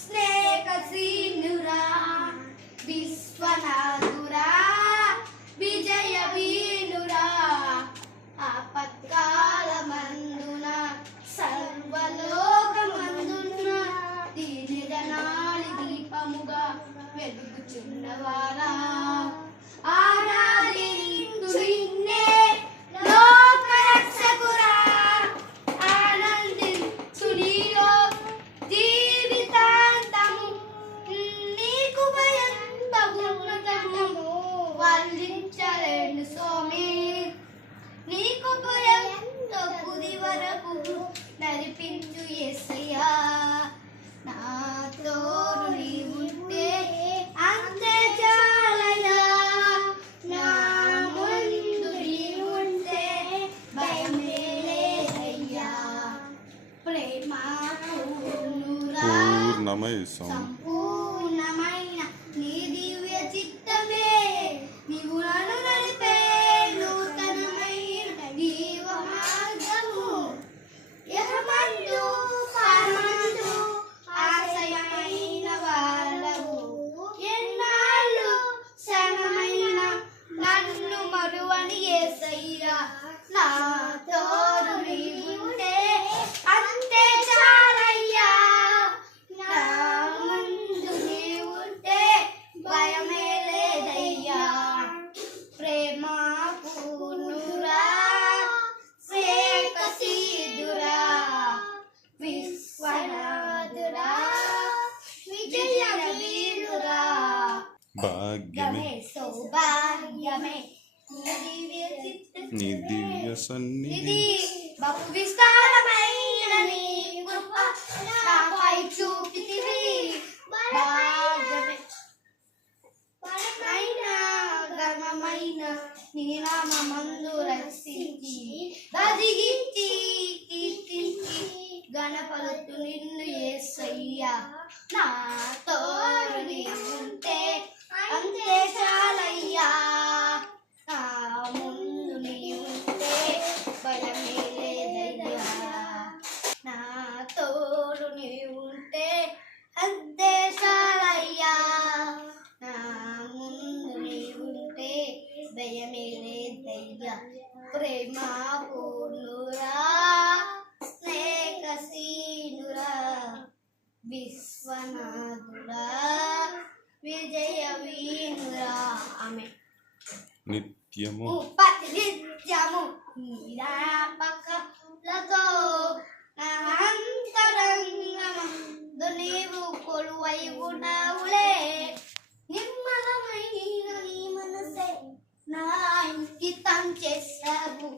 స్నేహశీనురా విశ్వనాథురా విజయ వీనురా ఆపత్కాల మందున సర్వలోకమందున దీని జనాలి దీపముగా వెలుగుచున్నవారా ఆరాధింతు నిన్నే లోకరక్షకురా ఆనందించు నీలో జీవితాంతము నీకు భయంత ఉన్నతము వర్ణించలేను స్వామి నీకు భయంత పుది వరకు నడిపించు యేసయ్యా నాతో నీవుంటే అంతే చాలయ్యా నా ముందు నీవుంటే భయమే లేదయ్యా ప్రేమ పూర్ణమై సంపూర్ణమైన నీ దివ్య చిత్తమే నీవు నన్ను నడిపే నూతనమైన జీవ మార్గము యహమందు పరమందు ఆశయమైన వాళ్ళవు ఎన్నాళ్ళు శ్రమమైన నన్ను మరువని యేసయ్యా నా తోడు నీవుంటే అంతే చాలయ్యా నా ముందు నీవుంటే భయమే లేదయ్యా ప్రేమ పూర్ణురా శ్రేయసీదురా విశ్వనాథురా విజయ వీరురా భాగ్యమే సౌభాగ్యమే నీ దివ్య సన్నిధి బహు విస్తారమైన నీ కృప నాపై చూపితివి భాగ్యమే ఘనమైన నీ నామమందు రక్షించి బదిగించి కీర్తించి గణపలుతు నిన్ను యేసయ్యా నా తోడు నీవుంటే అంతే చాలయ్యా నా ముందు నీవుంటే భయమే లేదయ్యా నా తోడు నీవుంటే అంతే చాలయ్యా నా ముందు నీవుంటే భయమే లేదయ్యా ప్రేమ పూర్ణురా స్నేహశీనురా విశ్వనాథురా విజయ వీనురా ఆమె నిత్యము ప్రతినిత్యము నిరాపకలతో నా అంతరంగమందు నీవు కొలువై ఉన్నావులే నిర్మలమైన నీ మనసే నా అంకితం చేశావు